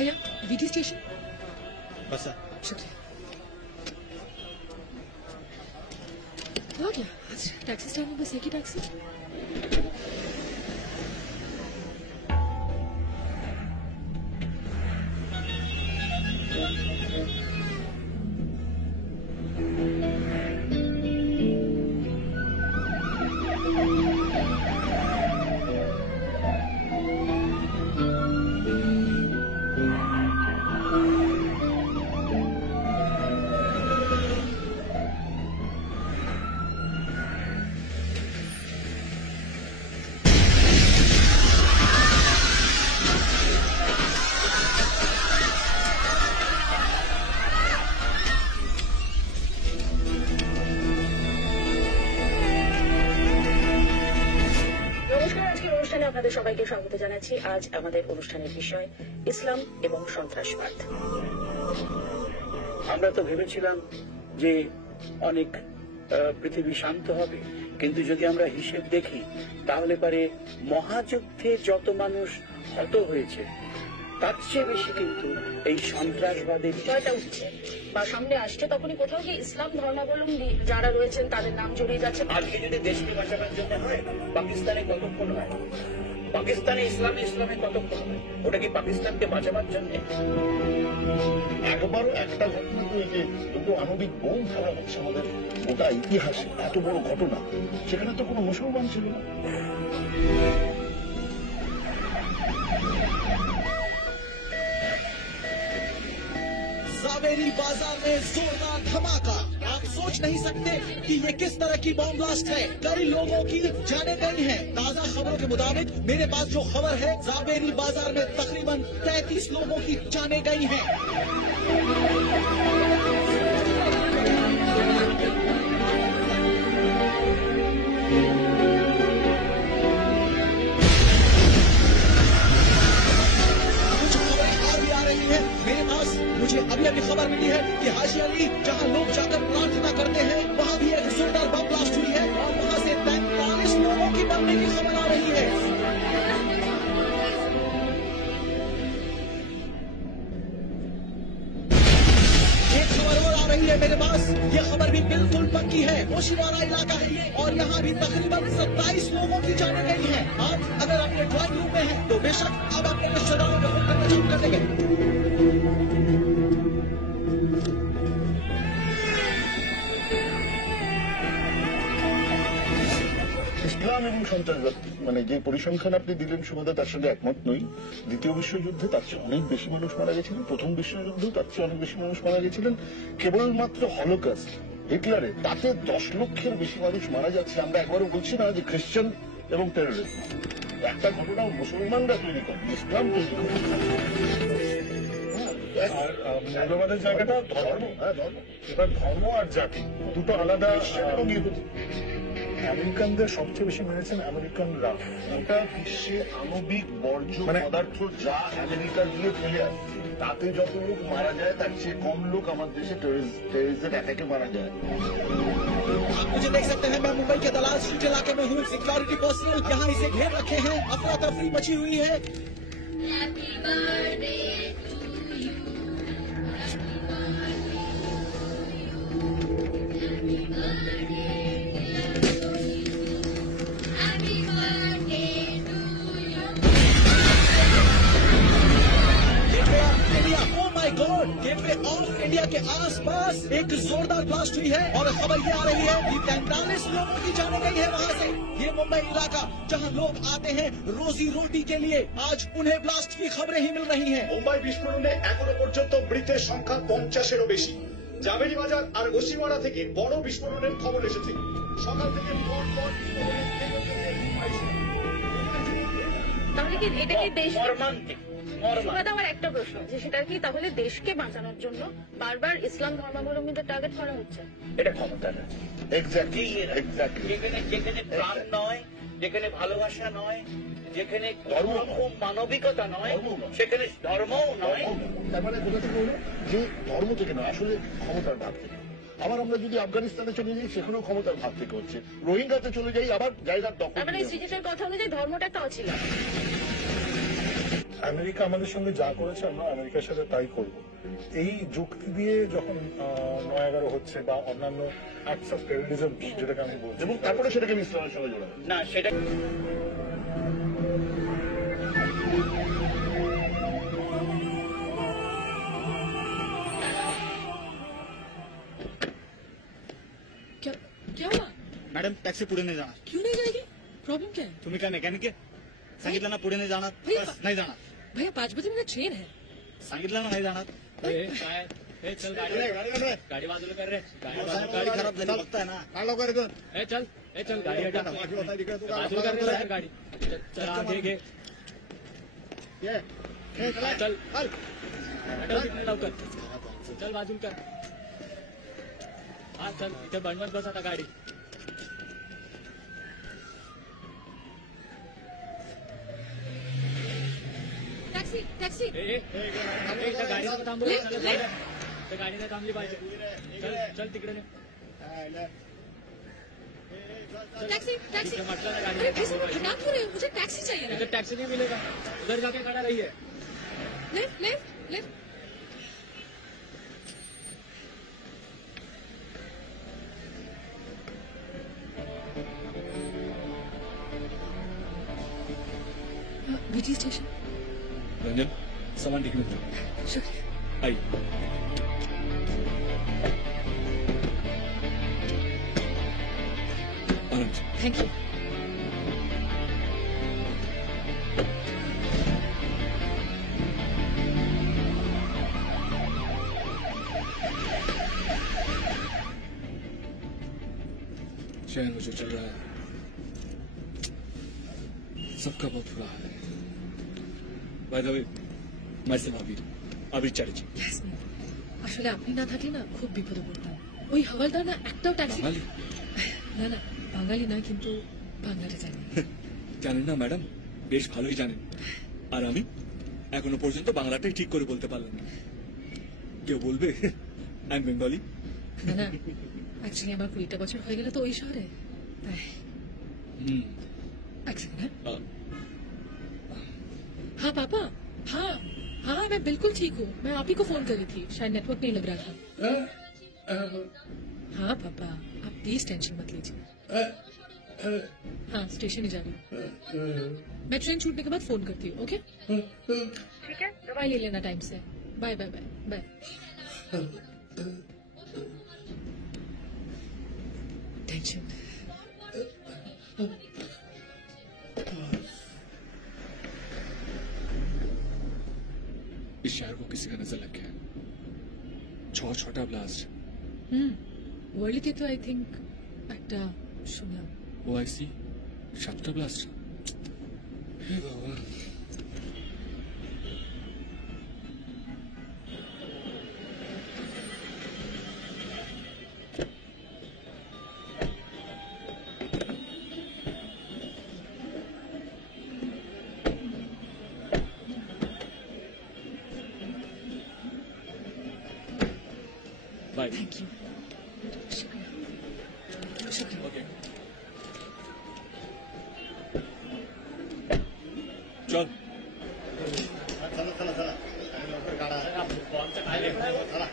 भैया VT station. बस शुक्रिया। हुआ क्या आज टैक्सी स्टैंड में बस एक ही टैक्सी? আপনাদের সবাইকে স্বাগত জানাচ্ছি। আজ আমাদের অনুষ্ঠানের বিষয় ইসলাম এবং সন্ত্রাসবাদ। আমরা তো ভেবেছিলাম যে অনেক পৃথিবী শান্ত হবে, কিন্তু যদি আমরা হিসেব দেখি তাহলে পারে মহাযুদ্ধে যত মানুষ হত হয়েছে তার চেয়ে বেশি কিন্তু এই সন্ত্রাসবাদের বিষয়টা উঠছে বা সামনে আসছে, তখনই কোথাও গিয়ে ইসলাম ধর্মাবলম্বী যারা রয়েছেন তাদের নাম জড়িয়ে যাচ্ছে। আজকে যদি দেশকে বাঁচানোর জন্য হয়, পাকিস্তানে কতক্ষণ হয়, পাকিস্তানে ইসলামে কতক্ষণ হয়, ওটা কি পাকিস্তানকে বাঁচাবার জন্য? একবারও একটা ঘটনা তো এই যে দুটো আণবিক বোম ফেলা হচ্ছে আমাদের গোটা ইতিহাসে, এত বড় ঘটনা, সেখানে তো কোনো মুসলমান ছিল না। जावेरी बाजार में जोरदार धमाका। आप सोच नहीं सकते कि ये किस तरह की बॉम्ब ब्लास्ट है। कई लोगों की जाने गई हैं। ताजा खबरों के मुताबिक मेरे पास जो खबर है, जावेरी बाजार में तकरीबन 33 लोगों की जाने गई हैं। मुझे अभी अभी खबर मिली है कि हाजी अली जहां लोग जाकर प्रार्थना करते हैं, वहां भी एक जोरदार बम ब्लास्ट हुई है और वहां से 43 लोगों की मरने की खबर आ रही है। एक खबर और आ रही है मेरे पास, ये खबर भी बिल्कुल पक्की है। ओशिवारा इलाका है ये, और यहाँ भी तकरीबन 27 लोगों की जाने गई है। आप अगर अपने ड्राइंग रूम में हैं तो बेशक अब अपने रिश्तेदारों को फोन करना शुरू कर देंगे। ইসলাম এবং সন্ত্রাসবাদ মানে যে পরিসংখ্যান আপনি দিলেন সুমদা, তার সঙ্গে একমত নই। দ্বিতীয় বিশ্বযুদ্ধে তার চেয়ে অনেক বেশি মানুষ মারা গেছিলেন, প্রথম বিশ্বযুদ্ধেও তার চেয়ে অনেক বেশি মানুষ মারা গেছিলেন। কেবলমাত্র হলোকস্ট হিটলারে তাতে 10 লক্ষের বেশি মানুষ মারা যাচ্ছে। আমরা একবারও বলছি না যে খ্রিস্টান এবং টেররিস্ট, একটা ঘটনা মুসলমানরা তৈরি করে, ইসলাম তৈরি করে। আর মৌলবাদের জায়গাটা ধর্ম। এবার ধর্ম আর জাতি দুটো আলাদা। আমেরিকানদের সবচেয়ে বেশি মেরেছেন আমেরিকানরা। গোটা বিশ্বে আণবিক বর্জ্য পদার্থ যা আমেরিকা দিয়ে ফেলে আসছে, তাতে যত লোক মারা যায় তার চেয়ে কম লোক আমার দেশে টেররিস্টের অ্যাটাকে মারা যায়। आप मुझे देख सकते हैं, मैं मुंबई के दलाल स्ट्रीट इलाके में हूँ। सिक्योरिटी पर्सनल यहाँ इसे घेर रखे हैं, अफरा तफरी मची हुई है। गेटवे ऑफ इंडिया के आसपास एक जोरदार ब्लास्ट हुई है और खबर ये आ रही है कि 43 लोगों की जाने गई है वहां से। ये मुंबई इलाका जहां लोग आते हैं रोजी रोटी के लिए, आज उन्हें ब्लास्ट की खबरें ही मिल रही हैं। মুম্বাই বিস্ফোরণে এখনো পর্যন্ত মৃতের সংখ্যা 50-এরও বেশি। জাবেরি বাজার আর ওশিওয়ারা থেকে বড় বিস্ফোরণের খবর এসেছে। সকাল থেকে তাহলে কি এটা কি দেশ মর্মান্তিক? আমার একটা প্রশ্ন, যে সেটা কি তাহলে দেশকে বাঁচানোর জন্য বারবার ইসলাম ধর্মাবলম্বীদের টার্গেট করা হচ্ছে? এটা ক্ষমতার এক্স্যাক্টলি। যেখানে প্রাণ নয়, যেখানে ভালোবাসা নয়, যেখানে মানবিকতা নয়, সেখানে ধর্মও নয়। তার মানে কোথা থেকে হলো যে ধর্ম থেকে নয়, আসলে ক্ষমতার ভাগ থেকে। আবার আমরা যদি আফগানিস্তানে চলে যাই, সেখানেও ক্ষমতার ভাগ থেকে হচ্ছে। রোহিঙ্গাতে চলে যাই, আবার জায়গার দখল। মানে শ্রীজিতের কথা অনুযায়ী ধর্মটা একটা অছিলা। আমেরিকা আমাদের সঙ্গে যা করেছে আমরা আমেরিকার সাথে তাই করব। এই যুক্তি দিয়ে যখন 9/11 হচ্ছে বা অন্যান্য অ্যাক্টস অফ টেরোরিজম যেটাকে আমি বলছি, এবং তারপরে সেটাকে ইসলামের সঙ্গে জোড়া না সেটা क्या क्या हुआ? मॅडम टॅक्सी पुढे नाही जाणार. क्यों नहीं जाएगी? प्रॉब्लम क्या है? तुम्ही काय मेकॅनिक आहे? सांगितलं ना पुढे नाही जाणार. भैया- बस नाही जाणार. भैया 5 बजे मेरा ट्रेन है. सांगितलं ना नाही जाणार. चल गाडी गाडी बाजूला कर रे गाडी खराब झाली बघताय ना. काढ लवकर इथून. चल चल गाडी हटा बाजूला कर रे लवकर गाडी चल आगे घे चल हटव तिकडे लवकर चल बाजूला कर हा चल इथे बनवत बस आता गाडी टैक्सी टैक्सी इथं गाडी नको थांबू ले, चल ले. इथं गाडी नाही थांबली पाहिजे चल चल तिकडे ने. Taxi taxi. इथे म्हटलं ना गाडी अरे नाही थांबली भैया, हटा क्यों रहे हो? मुझे टैक्सी चाहिए ना. इधर टैक्सी नहीं मिलेगा उधर जाके खड़ा रही है left left left. BT station. Ranjan सामान ठीक में शुक्रिया. आई आनंद थैंक यू. शहर में जो चल रहा है सबका बहुत बुरा हाल है बाय द वे মাইসেল আবির চ্যাটার্জি. আসলে আপনি না থাকলে না খুব বিপদে পড়তাম. ওই হাওয়ালদার না একটাও ট্যাক্সি. বাঙালি না না বাঙালি না কিন্তু বাংলাটা জানি. জানেন না ম্যাডাম বেশ ভালোই জানেন আর আমি এখনো পর্যন্ত বাংলাটাই ঠিক করে বলতে পারলাম না. কেউ বলবে আই এম বেঙ্গলি. না না অ্যাকচুয়ালি আমার 20টা বছর হয়ে গেল তো ওই শহরে. তাই এক সেকেন্ড. हाँ पापा हाँ हाँ मैं बिल्कुल ठीक हूँ. मैं आप ही को फोन कर रही थी शायद नेटवर्क नहीं लग रहा था. हाँ पापा आप प्लीज टेंशन मत लीजिए. हाँ स्टेशन ही जा रही हूँ. मैं ट्रेन छूटने के बाद फोन करती हूँ. ओके ठीक है दवाई ले लेना टाइम से. Bye bye bye bye. Tension. इस शहर को किसी का नजर लग गया. 6টা ব্লাস্ট. ওয়ার্ল্ডে তো আই থিঙ্ক একটা শুনলাম. OIC 7টা blast. হে ভগবান. Bye thank you. शुक्रिया शुक्रिया. ओके चल चला चला चला लवकर काढा. चला चला.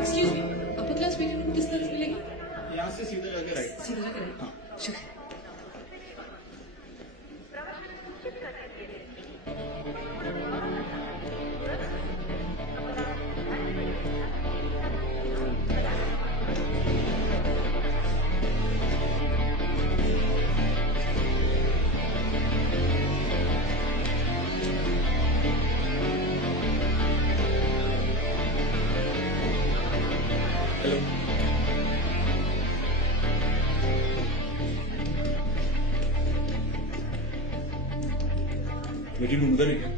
एक्सक्यूज मी आपको क्लास मीटिंग रूम किस तरफ मिलेगी? यहाँ से सीधे जाके राइट. सीधा जाकर हाँ शुक्रिया. हेलो मीटिंग रूम उधर ही है.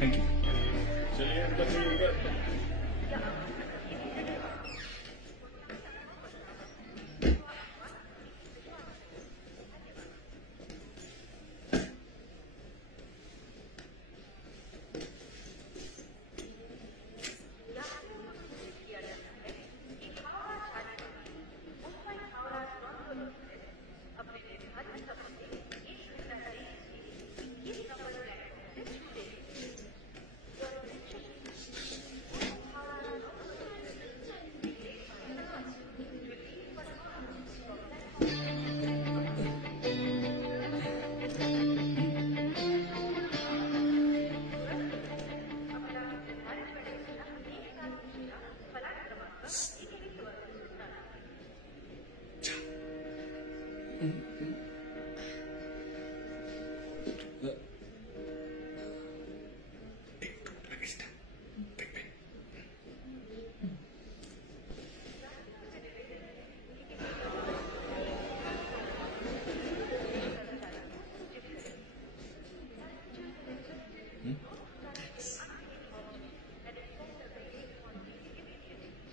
Thank you. चलिए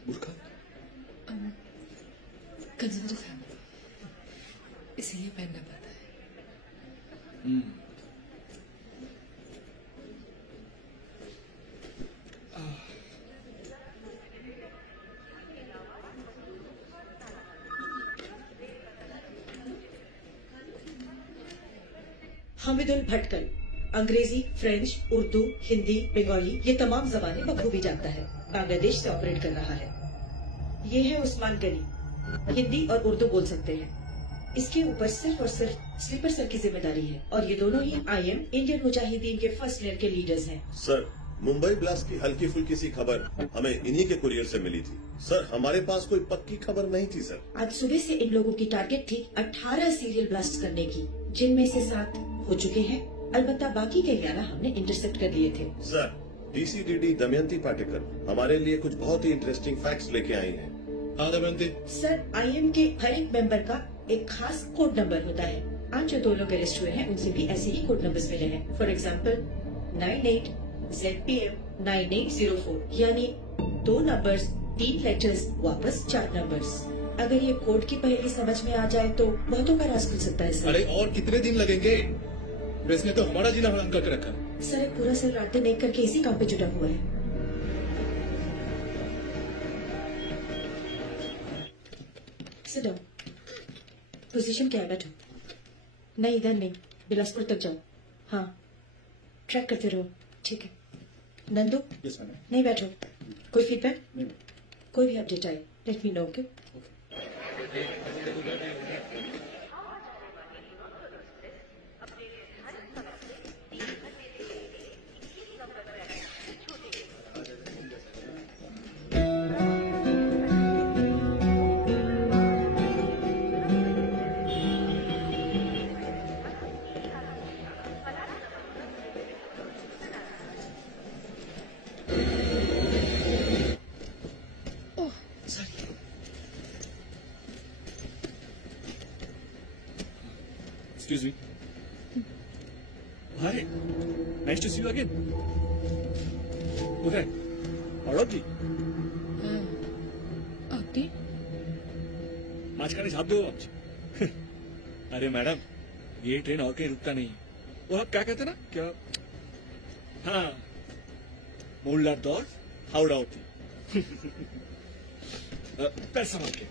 बुर्का कंजर्वेटिव है, इसीलिए पहनना पड़ता है। हामिदुल भटकल अंग्रेजी, फ्रेंच, उर्दू, हिंदी, बंगाली ये तमाम जबानें बखूबी जानता है। बांग्लादेश से ऑपरेट कर रहा है। ये है उस्मान गनी, हिंदी और उर्दू बोल सकते हैं। इसके ऊपर सिर्फ और सिर्फ स्लीपर सेल की जिम्मेदारी है और ये दोनों ही IM इंडियन मुजाहिदीन के फर्स्ट लेयर के लीडर्स हैं। सर, मुंबई ब्लास्ट की हल्की फुल्की सी खबर हमें इन्हीं के कुरियर से मिली थी। सर, हमारे पास कोई पक्की खबर नहीं थी सर। आज सुबह से इन लोगों की टारगेट थी 18 सीरियल ब्लास्ट करने की, जिनमें से 7 हो चुके हैं। अलबत्ता बाकी के 11 हमने इंटरसेप्ट कर लिए थे। सर, DCDD दमयंती पाटेकर हमारे लिए कुछ बहुत ही इंटरेस्टिंग फैक्ट्स लेके आई हैं। हाँ दमयंती। सर, IM के हर एक मेंबर का एक खास कोड नंबर होता है। आज जो 2 लोग अरेस्ट हुए हैं उनसे भी ऐसे ही कोड नंबर्स मिले हैं। फॉर एग्जाम्पल 98 ZPM 9804, यानी 2 नंबर्स 3 लेटर्स वापस 4 नंबर्स। अगर ये कोड की पहेली समझ में आ जाए तो बहुतों का राज खुल सकता है सर। अरे और कितने दिन लगेंगे? प्रेस ने तो हमारा जीना हराम करके रखा। सर, पूरा सर रातें देख करके इसी काम पे जुटा हुआ है। Sit down. पोजीशन क्या है? बैठो। नहीं, इधर नहीं, बिलासपुर तक जाओ। हाँ, ट्रैक करते रहो। ठीक है। नंदू? Yes ma'am. नहीं, बैठो। कोई फीडबैक? कोई भी अपडेट आए let me know. Okay. Excuse me. Hi. Nice to see you again. कोথায়? অরবজি? আপনি? মাঝখানে ঝাঁপ দেবো ভাবছি। अरे मैडम, ये ट्रेन और कहीं रुकता नहीं। वो आप क्या कहते ना? क्या? हाँ, मोल्लार दौर हावड़ा होती। पैर संभाल के।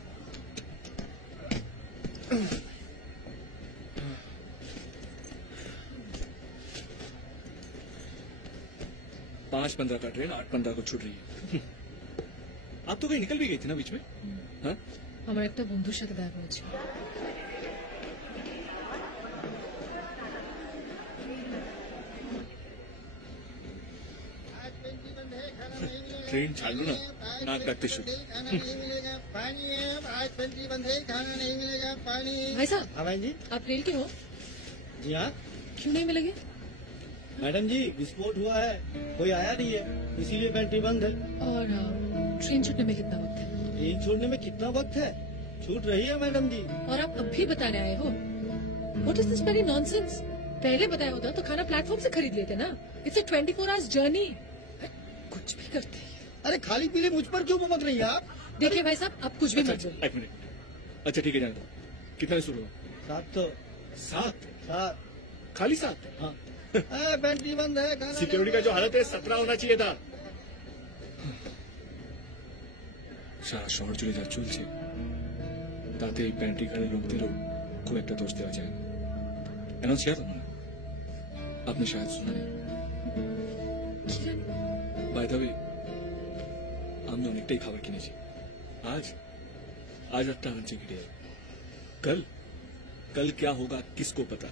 5:15 का ट्रेन 8:15 को छूट रही है। आप तो कहीं निकल भी गई थी ना बीच में? हाँ? আমার একটা বন্ধুর সাথে দেখা হয়েছিল। ट्रेन चालू ना नाक डाकते शुरू। भाई साहब, हाँ भाई जी। आप रेल के हो? जी हाँ क्यों नहीं मिलेंगे? मैडम जी, विस्फोट हुआ है, कोई आया नहीं है, इसीलिए बैटरी बंद है। और ट्रेन छूटने में कितना वक्त है? ट्रेन छोड़ने में कितना वक्त है? छूट रही है मैडम जी। और आप अब भी बताने आए हो? What is this very nonsense? पहले बताया होता तो खाना प्लेटफॉर्म से खरीद लेते ना। It's a 24 hours journey. कुछ भी करते हैं। अरे खाली पीली मुझ पर क्यों भमक रही है आप? देखिए भाई साहब, आप कुछ भी मत बोलिए। एक मिनट। अच्छा ठीक है, जाने दो। कितना शुरू हुआ? 7 7? खाली 7? हाँ। बैटरी बंद है। सिक्योरिटी का जो हालत है 17 होना चाहिए था। সারা শহর জুড়ে যা চলছে তাতে এই প্যান্ট্রি ঘাড়ের লোকদেরও খুব একটা দোষ দেওয়া যায় না। অ্যানাউন্স किया था उन्होंने, आपने शायद सुना नहीं। बाय द वे, हमने অনেকটাই খাবার কিনেছি। आज একটা लंच की डे। कल क्या होगा किसको पता।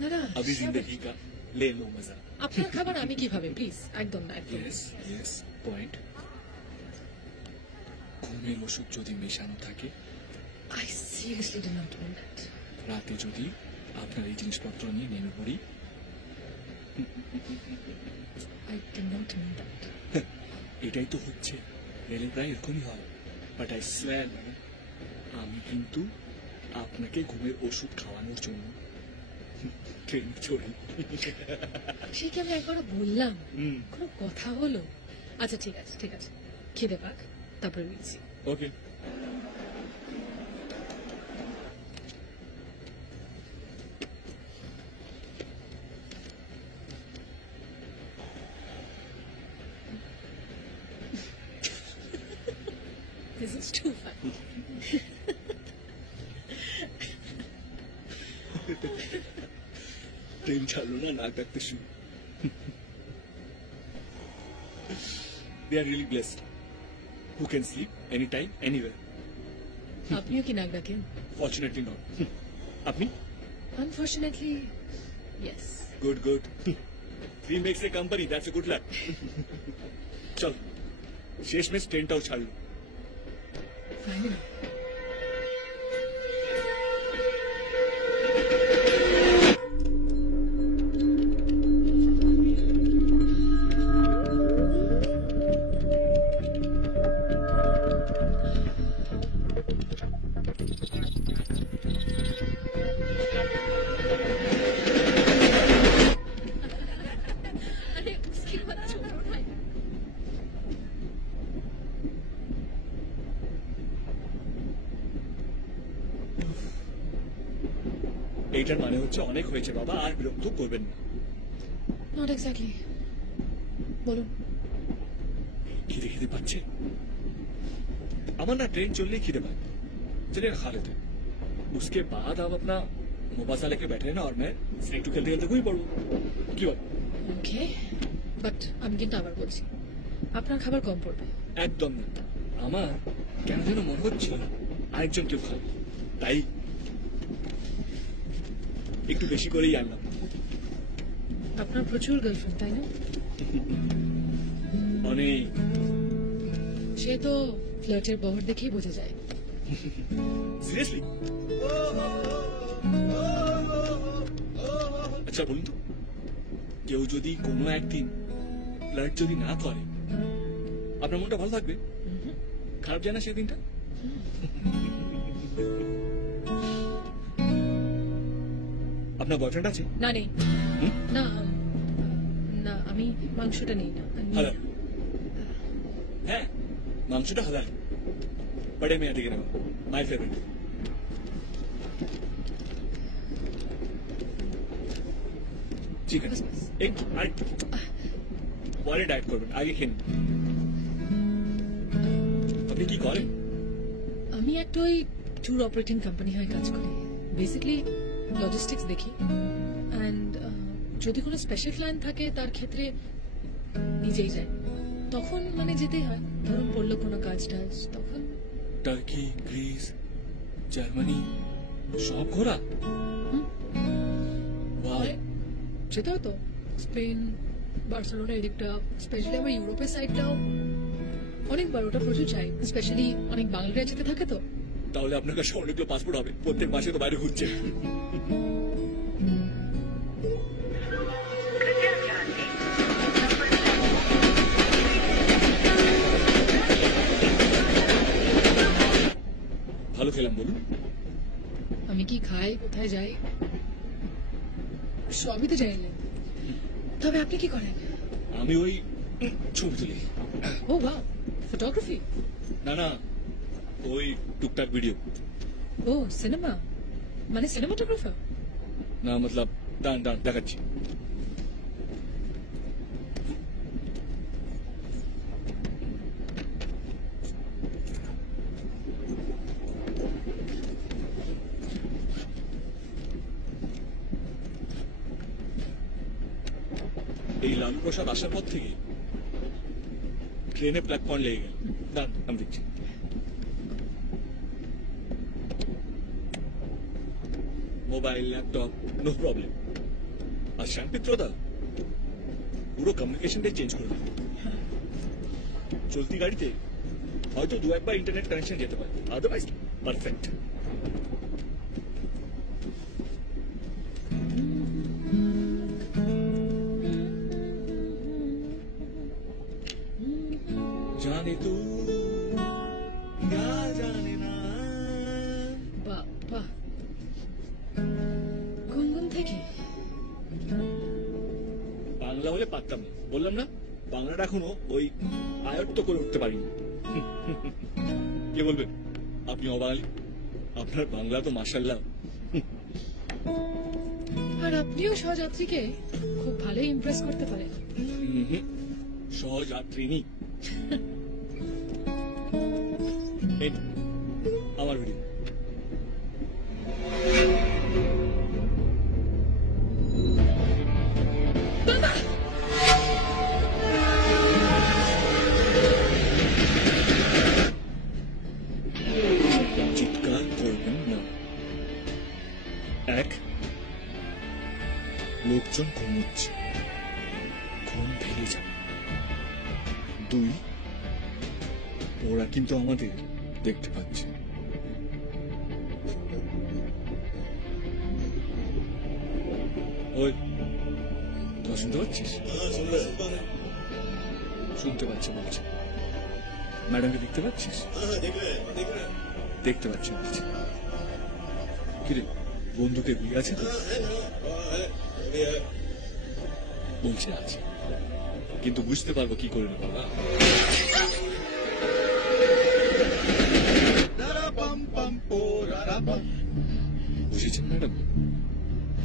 না না, अभी जिंदगी का ले लो मजा। আপনার খাবার আমি কিভাবে? প্লিজ, একদম না, একদম। Yes point. ঘুমের ওষুধ যদি মেশানো থাকে, I seriously did not mean that. রাতে যদি আপনার এই জিনিসপত্র নিয়ে নেমে পড়ি, I did not mean that. এটাই তো হচ্ছে। রেলে প্রায় এরকমই হয়। বাট আই সোয়্যার ম্যাডাম, আমি কিন্তু আপনাকে ঘুমের ওষুধ খাওয়ানোর জন্য ট্রেন চড়ি। সে কি আমি একবার বললাম? কোনো কথা হলো? আচ্ছা ঠিক আছে ঠিক আছে, খিদে পাক, তারপরে মিলছি। ওকে। This is too funny. Train ছাড়লো না, নাক ডাকতে শুরু। They are really blessed. Who can sleep anytime, anywhere. আপনিও কি নাক ডাকেন? Fortunately not. আপনি? Unfortunately, yes. Good, good. Three makes a company, that's a good luck. চল, শেষমেশ ট্রেনটাও ছাড়লো। Finally. अरे उसकी बात छोड़ो भाई। এইটার মানে হচ্ছে অনেক হয়েছে বাবা, আর বিরক্ত করবেন না। Not exactly. বলুন। খিদে খিদে পাচ্ছে? আমার না ট্রেन चलने খিদे पाए, चलिए खा लेते हैं। उसके बाद आप अपना मोबाइल लेके बैठे ना, और मैं स्नैक टू खेलते खेलते कोई पढ़ू কি বল? ওকে, বাট আমি কিন্তু আবার বলছি, আপনার খাবার কম পড়বে। একদম না, আমার কেন যেন মনে হচ্ছিল আরেকজন কেউ খাবে, তাই একটু বেশি করেই আনলাম। আপনার প্রচুর গার্লফ্রেন্ড তাই না? অনেক। সে তো ফ্লার্টের বহর দেখেই বোঝা যায়। সিরিয়াসলি? আচ্ছা বলুন তো, কেউ যদি কোনো একদিন ফ্লার্ট যদি না করে, আপনার মনটা ভালো থাকবে? খারাপ যায় না সেদিনটা? আপনার বয়ফ্রেন্ড আছে? না নেই। না না, আমি মাংসটা নেই না। হালাল? হ্যাঁ, মাংসটা হালাল। বড়ে মেয়া দিকে নেব, মাই ফেভারিট। চিকেন একটু আর পরে ডায়েট করবেন, আগে খেয়ে নিন। আপনি কি করেন? আমি একটা ওই ট্যুর অপারেটিং কোম্পানি হয়ে কাজ করি। বেসিক্যালি লজিস্টিক্স দেখি, অ্যান্ড যদি কোনো স্পেশাল ক্লায়েন্ট থাকে তার ক্ষেত্রে নিজেই যাই। তখন মানে যেতেই হয়, ধরুন পড়লো কোনো কাজ টাজ, তখন। টার্কি, গ্রিস, জার্মানি সব ঘোরা? যেতেও তো স্পেন, বার্সেলোনা, এদিকটা স্পেশালি আমার ইউরোপের সাইডটাও অনেকবার, ওটা প্রচুর চাই, স্পেশালি অনেক বাঙালিরা যেতে থাকে তো। তাহলে আপনার কাছে অনেকগুলো পাসপোর্ট হবে, প্রত্যেক মাসে তো বাইরে ঘুরছে। ভালো খেলাম, বলুন। আমি কি খাই, কোথায় যাই, সবই তো জানি। তবে আপনি কি করেন? আমি ওই ছবি তুলি। ও বাহ, ফটোগ্রাফি? না না, ওই টুকটাক ভিডিও। ও সিনেমা, মানে সিনেমাটোগ্রাফার? না মতলব, দাঁড়ান দাঁড়ান দেখাচ্ছি। এই লালু প্রসাদ আসার পর থেকে ট্রেনে প্ল্যাগ পয়েন্ট লেগে গেল। দাঁড়ান আমি দেখছি। Mobile, laptop, no problem. আর শ্যামপিত্রদা পুরো কমিউনিকেশনটাই চেঞ্জ করে দিল। চলতি গাড়িতে হয়তো দু একবার ইন্টারনেট কানেকশন যেতে পারে, আদারওয়াইজ পারফেক্ট। জানি তু জানি না। বাবা, গুনগুন থেকে হলে পারতাম না, বললাম না বাংলাটা এখনো ওই আয়ত্ত করে উঠতে পারিনি। কে বলবেন আপনি অবাঙালি? আপনার বাংলা তো মাশাআল্লাহ। আর আপনিও সহযাত্রীকে খুব ভালোই ইমপ্রেস করতে পারেন। সহযাত্রিনী আমার ভিডিও। চিৎকার করবেন না। এক, লোকজন ঘুমোচ্ছে, ঘুম ভেঙে যাবে। দুই, ওরা কিন্তু আমাদের দেখতে পাচ্ছে। ওই তোরা শুনতে পাচ্ছিস? শুনতে পাচ্ছে বলছে। ম্যাডামকে দেখতে পাচ্ছিস? দেখতে পাচ্ছি বলছে। কিরে বন্ধুকে বিয়ে আছে তো? বলছে আছে, কিন্তু বুঝতে পারবো কি করে নেবো। বুঝেছেন ম্যাডাম,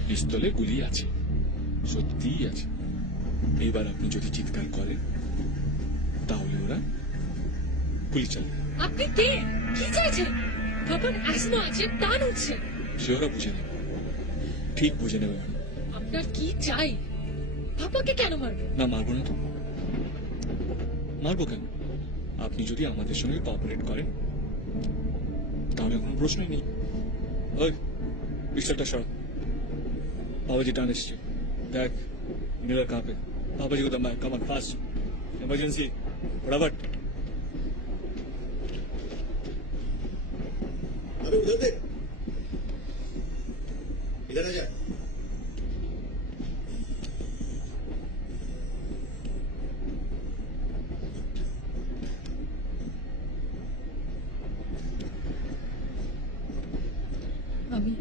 পিস্তলে গুলি আছে, সত্যিই আছে। এইবার আপনি যদি চিৎকার করেন তাহলে ওরা গুলি চালাবে। আপনি কে? কি চাইছেন? বাবার অ্যাসমা আছে, টান উঠছে। সে ওরা বুঝে নেবে, ঠিক বুঝে নেবে। আপনার কি চাই? পাপাকে কেন মারবেন? না মারবো না তো। মারবো কেন? আপনি যদি আমাদের সঙ্গে কোঅপারেট করেন তাহলে কোনো প্রশ্নই নেই। ওই পিস্তলটা সর। বাবাজি টান এসছে, দেখ मिरर कहाँ पे? पापा जी को दम है, कम ऑन फास्ट, इमरजेंसी, फटाफट। अबे उधर देख, इधर आ जा। আমি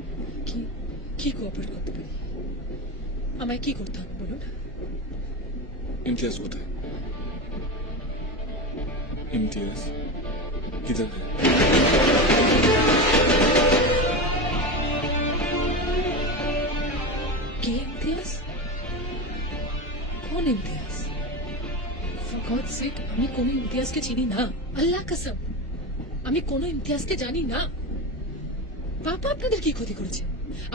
কি কোঅপারেট করতে পারি? আমায় কি করতে হবে বলুন? इम्तियाज कोথায়? इम्तियाज किधर है? কে ইমতিয়াজ? কোন ইমতিয়াজ? ফর গডস সেক, আমি কোন ইমতিয়াজকে চিনি না। আল্লাহ কসম, আমি কোন ইমতিয়াজকে জানি না। পাপা আপনাদের কি ক্ষতি করেছে?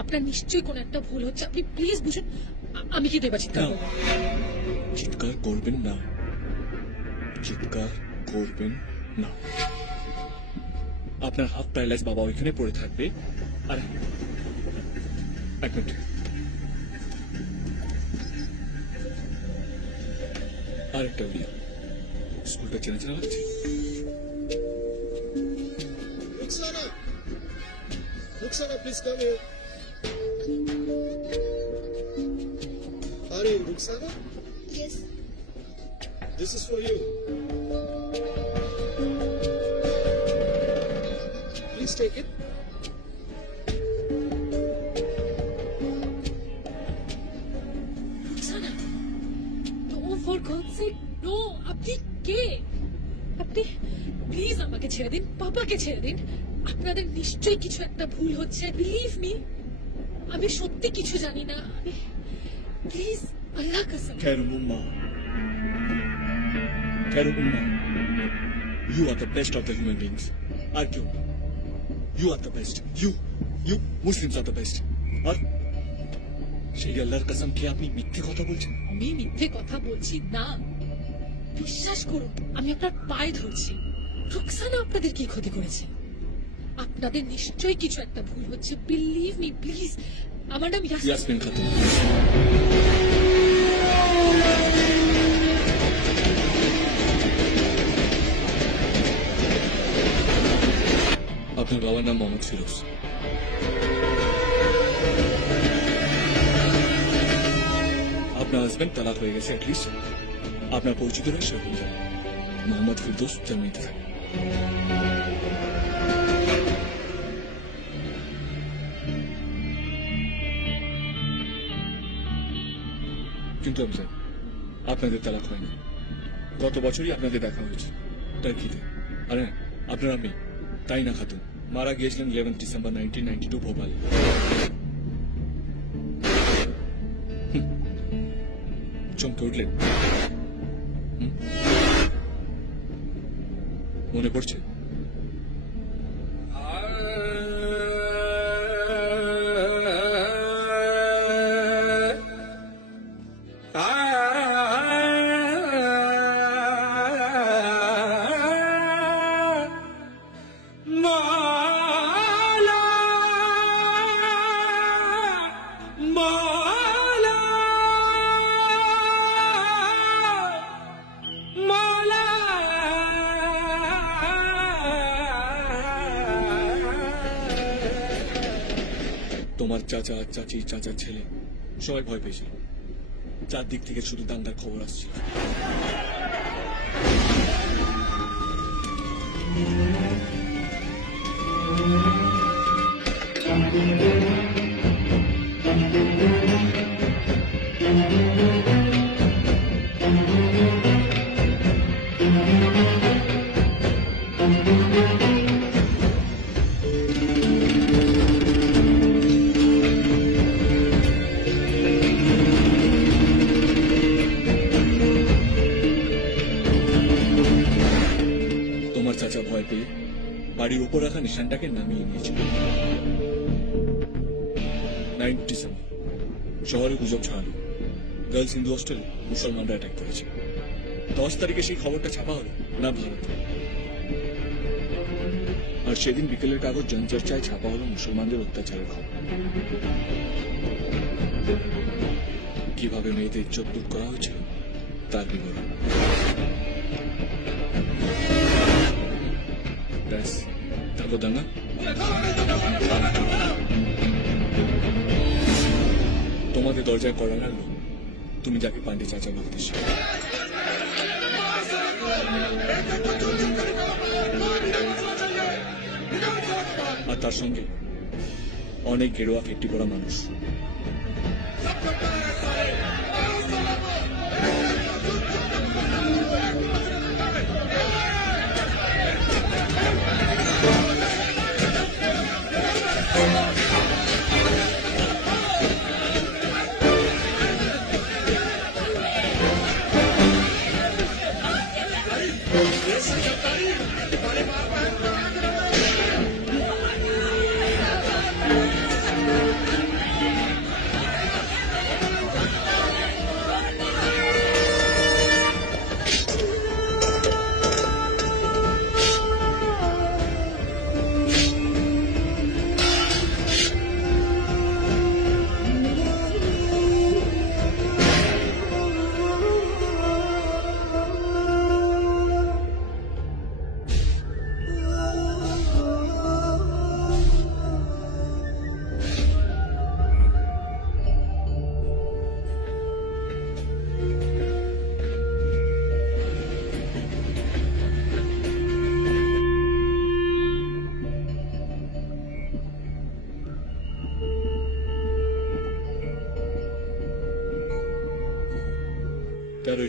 আপনার নিশ্চয়ই কোন একটা ভুল হচ্ছে, আপনি প্লিজ বুঝুন। আমি কি দেবা চিৎকার করব? চিৎকার করবেন না, চিৎকার করবেন না। আপনার হাফ প্যারালাইজ বাবা ওইখানে পড়ে থাকবে। আর এক মিনিট, আর একটা বিয়ে। স্কুলটা চেনা চেনা লাগছে। Rukhsana please come here. अरे Rukhsana, Yes. this is for you. Please take it. Rukhsana, no for God's sake, no. আপনি কে? আপনি প্লিজ আমাকে ছেড়ে দিন, পাপাকে ছেড়ে দিন। আপনাদের নিশ্চয়ই কিছু একটা ভুল হচ্ছে। বিলিভ মি, আমি সত্যি কিছু জানি না। প্লিজ আল্লাহ কসম। Karum Ummah, Karum Ummah, you are the best of the human beings. Arjun, you are the best. You Muslims are the best. আর সেই আল্লাহর কসম খেয়ে আপনি মিথ্যে কথা বলছেন? আমি মিথ্যে কথা বলছি না, বিশ্বাস করুন। আমি আপনার পায়ে ধরছি। রুকসানা আপনাদের কি ক্ষতি করেছে? আপনাদের নিশ্চয়ই কিছু একটা ভুল হচ্ছে। Believe me please. আমার নাম ইয়াসমিন খাতুন। আপনার বাবার নাম মোহাম্মদ ফিরোজ। আপনার হাজবেন্ড তালাক হয়ে গেছে, অ্যাটলিস্ট আপনার পরিচিতরা সে হয়ে যায়। মোহাম্মদ ফিরদৌস জার্মানিতে থাকে। কিন্তু আমি জানি আপনাদের তালাক হয়নি, গত বছরই আপনাদের দেখা হয়েছে টার্কিতে। আরে আপনার আমি তাই না খাতুন মারা গিয়েছিলেন 11 ডিসেম্বর 1992 ভোপালে। চমকে উঠলেন? মনে পড়ছে? তোমার চাচা, চাচি, চাচার ছেলে সবাই ভয় পেয়েছিল। চারদিক থেকে শুধু দাঙ্গার খবর আসছিল। তোমার চাচা ভয় পেয়ে বাড়ির উপর রাখা নিশানটাকে নামিয়ে নিয়েছিল। 9 ডিসেম্বর শহরে গুজব ছড়ালো গার্লস হিন্দু হোস্টেলে মুসলমানরা অ্যাটাক করেছে। 10 তারিখে সেই খবরটা ছাপা হলো না ভারতে, আর সেদিন বিকেলের কাগজ জনচর্চায় ছাপা হলো মুসলমানদের অত্যাচারের খবর। কিভাবে মেয়েদের ইজ্জত লুট করা হয়েছে তার বিবরণ। ব্যাস, তারপর দাঙ্গা। তোমাদের দরজায় কড়া নাড়লো তুমি যাকে পান্ডে চাচা বলতেছ, আর তার সঙ্গে অনেক গেরুয়া ফেট্টি পড়া মানুষ।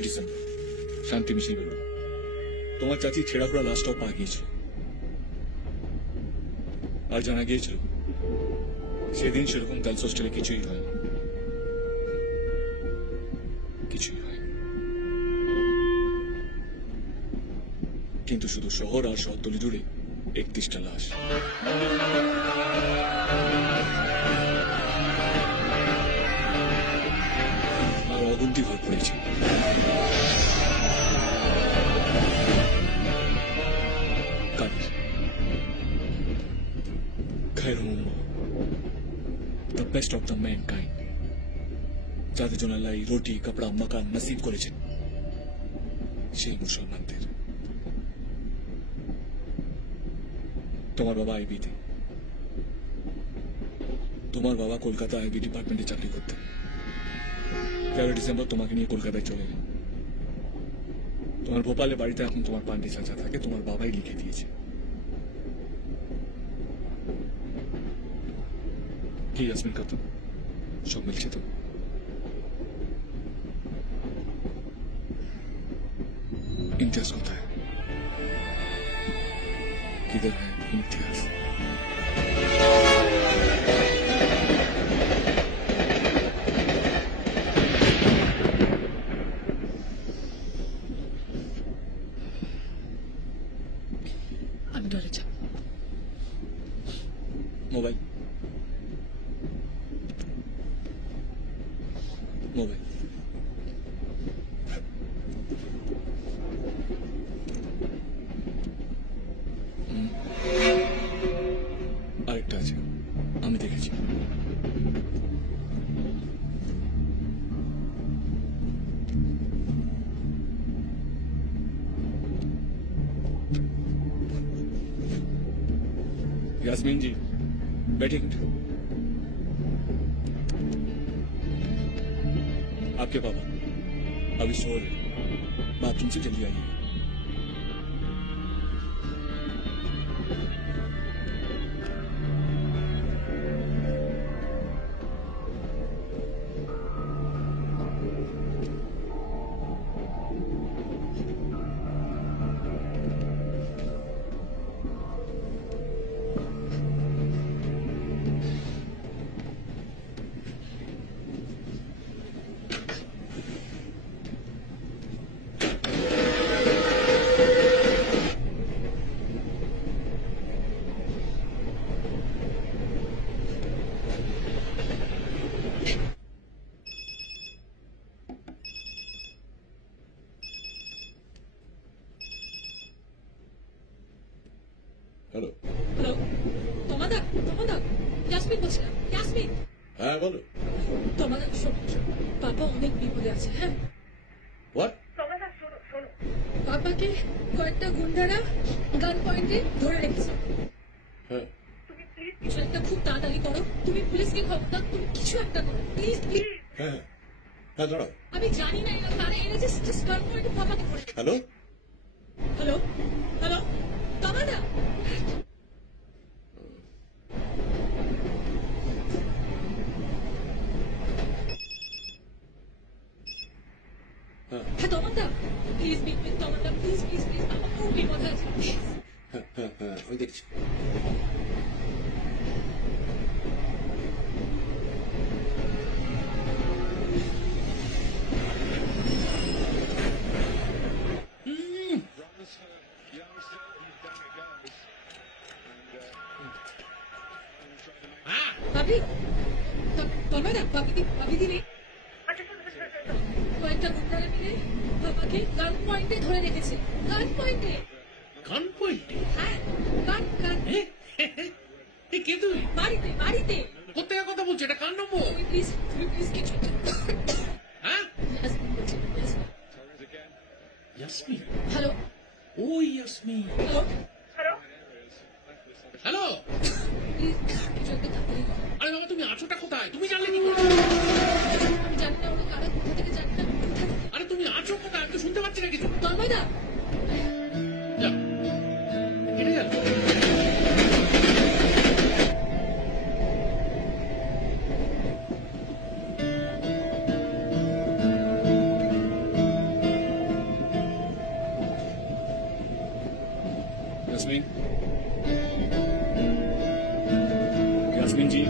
ডিসেম্বর শান্তি মিছিল বেরোল। তোমার চাচি ছেঁড়া পড়া লাশটাও পা গিয়েছিল, আর জানা গিয়েছিল সেদিন সেরকম গার্লস হোস্টেলে কিছুই হয়নি, কিছুই হয়নি। কিন্তু শুধু শহর আর শহরতলি জুড়ে 31টা লাশ। আর অগুন্তি হয়ে পড়েছে। The best of the mankind, যাদের জন্য আল্লাহ রুটি কাপড়া মাকান নসিব করেছেন, সেই মুসলমানদের। তোমার বাবা আইবিতে, তোমার বাবা কলকাতা আইবি ডিপার্টমেন্টে চাকরি করতেন। 13 ডিসেম্বর তোমাকে নিয়ে কলকাতায় চলে গেলেন। তোমার ভোপালে বাড়িতে এখন তোমার পান্ডে চাচা থাকে, তোমার বাবাই লিখে দিয়েছে। কি ইয়াসমিন খাতুন, সব মিলছে তো? इम्तियाज कोথায়? किधर है इम्तियाज? আমি টয়লেট যাব। मोबाइल मोबाइल আরেকটা আছে, আমি দেখেছি। यास्मीन जी बैठिए। आपके पापा अभी सो रहे, बाथरूम से जल्दी आइए। হ্যালো হ্যালো, তোমাদা তোমাদা, ইয়াসমিন বলছিলাম। ইয়াসমিন, হ্যাঁ বলো। তোমাদা শোনো, পাপা অনেক বিপদে আছে। হ্যাঁ, হোয়াট? তোমাদা শোনো শোনো, পাপাকে কয়েকটা গুন্ডারা গান পয়েন্টে ধরে রেখেছে। হ্যাঁ তুমি প্লিজ কিছু একটা খুব তাড়াতাড়ি করো। তুমি পুলিশকে খবর দাও, তুমি কিছু একটা করো প্লিজ প্লিজ। হ্যাঁ হ্যাঁ দাঁড়াও। আমি জানি না এরা কারা, এরা জাস্ট গান পয়েন্টে পাপাকে ধরে। হ্যালো হ্যালো হ্যালো, তোমাদা হ্যাঁ, তোমাদা প্লিজ মিট উইথ তোমাদা, প্লিজ প্লিজ প্লিজ, আমার খুব বিপদে আছে প্লিজ। হ্যাঁ হ্যাঁ হ্যাঁ আমি দেখছি। ভাবি, তোমাদা ভাবি দিদি কয়েকটা গুন্ডারা মিলে বাবাকে গান পয়েন্টে ধরে রেখেছে। গান পয়েন্টে? গান পয়েন্টে? হ্যাঁ, গান গান। কে তুই? বাড়িতে বাড়িতে। কোথায় কথা বলছো? এটা কার নম্বর? তুমি প্লিজ কিছু একটা। হ্যাঁ, ইয়াসমিন বলছি, ইয়াসমিন। ইয়াসমিন? হ্যালো, ও ইয়াসমিন। হ্যালো হ্যালো, প্লিজ কিছু একটা তাড়াতাড়ি করো। আরে বাবা, তুমি আছোটা কোথায়? তুমি জানলে কি করে? আমি জানি না ওরা কারা, কোথা থেকে জানি না। আরে তুমি আছো কোথায়? আমি তো শুনতে পাচ্ছি না কিছু। তোমাদা যা, কেটে গেল। यास्मीन, यास्मीन जी,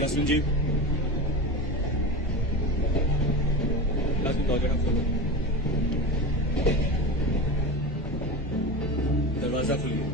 यास्मीन जी, यास्मीन दरवाजा खोलो, दरवाजा खोलिए।